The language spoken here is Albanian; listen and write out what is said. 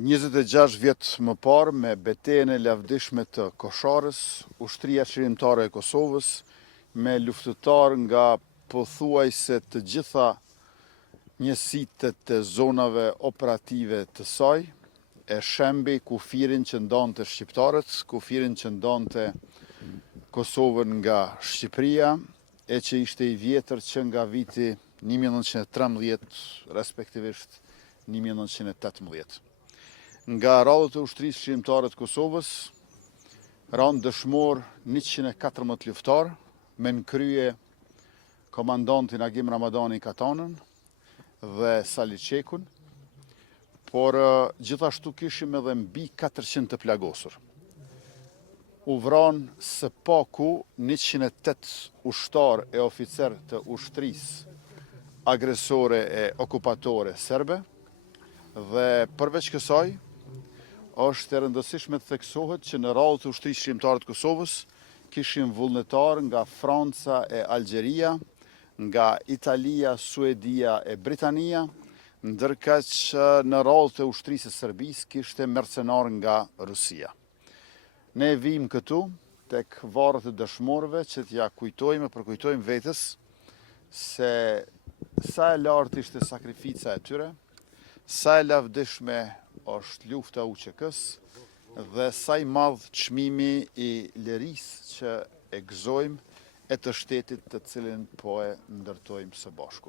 26 vjetë më parë me betejën e lavdishme të Kosharës, ushtria qërimtare e Kosovës, me luftëtar nga pothuajse të gjitha njësitë të zonave operative të saj, e shembi kufirin që ndonte shqiptarët, kufirin që ndonte Kosovën nga Shqipëria, e që ishte i vjetër që nga viti 1913, respektivisht 1918. Nga radhët e ushtrisë qërimtare të Kosovës, ranë dëshmor 114 luftar, me në krye komandantin Agim Ramadani Katanën dhe Sali Qekun, por gjithashtu kishim edhe mbi 400 të plagosur. U vranë së paku 108 ushtar e oficer të ushtrisë agresore e okupatore serbe, dhe përveç kësaj, është e rëndësishme të theksohet që në radhët e ushtrisë qërimtare të Kosovës kishim vullnetar nga Franca e Algjeria, nga Italia, Suedia e Britania, ndërka që në radhët e ushtrisë së Serbisë kishte mercenar nga Rusia. Ne vim këtu tek varët e dëshmorëve që t'ja përkujtojmë vetës se sa e lartë ishte sakrifica e tyre, sa e lavdishme është lufta UÇK-s dhe sa i madh çmimi i lirisë që e gëzojmë e të shtetit të cilin po e ndërtojmë së bashku.